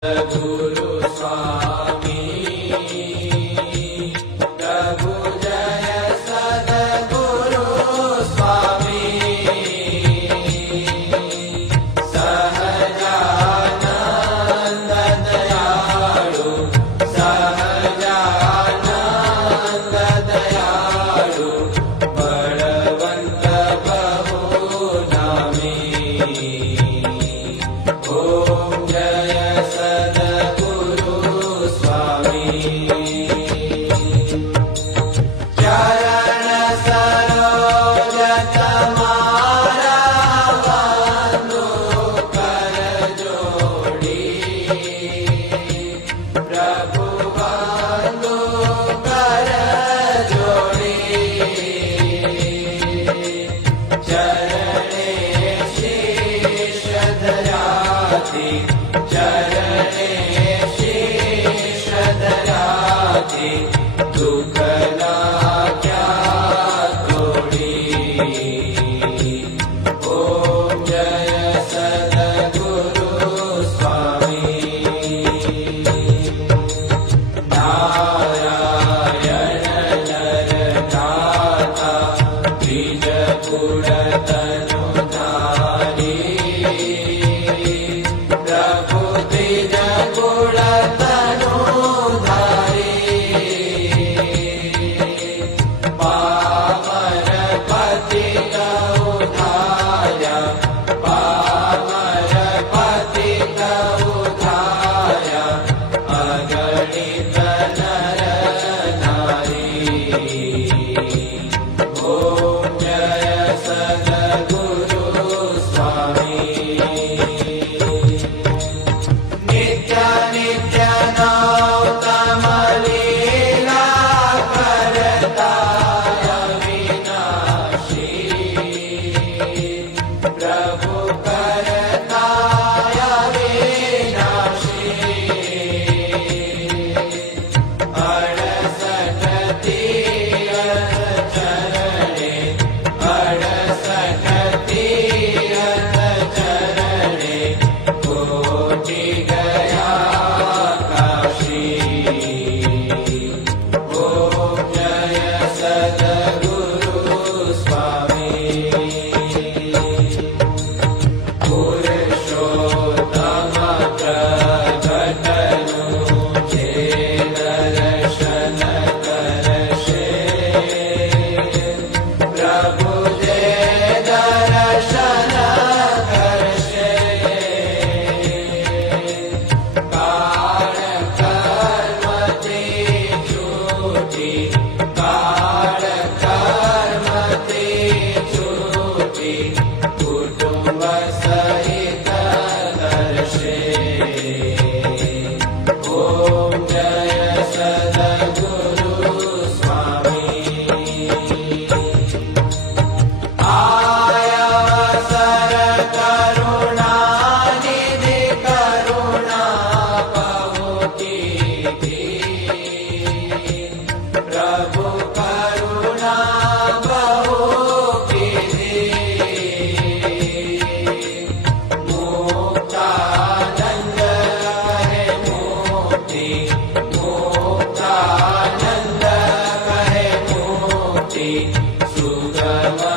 Guru Swami कुटुम्बस Jaya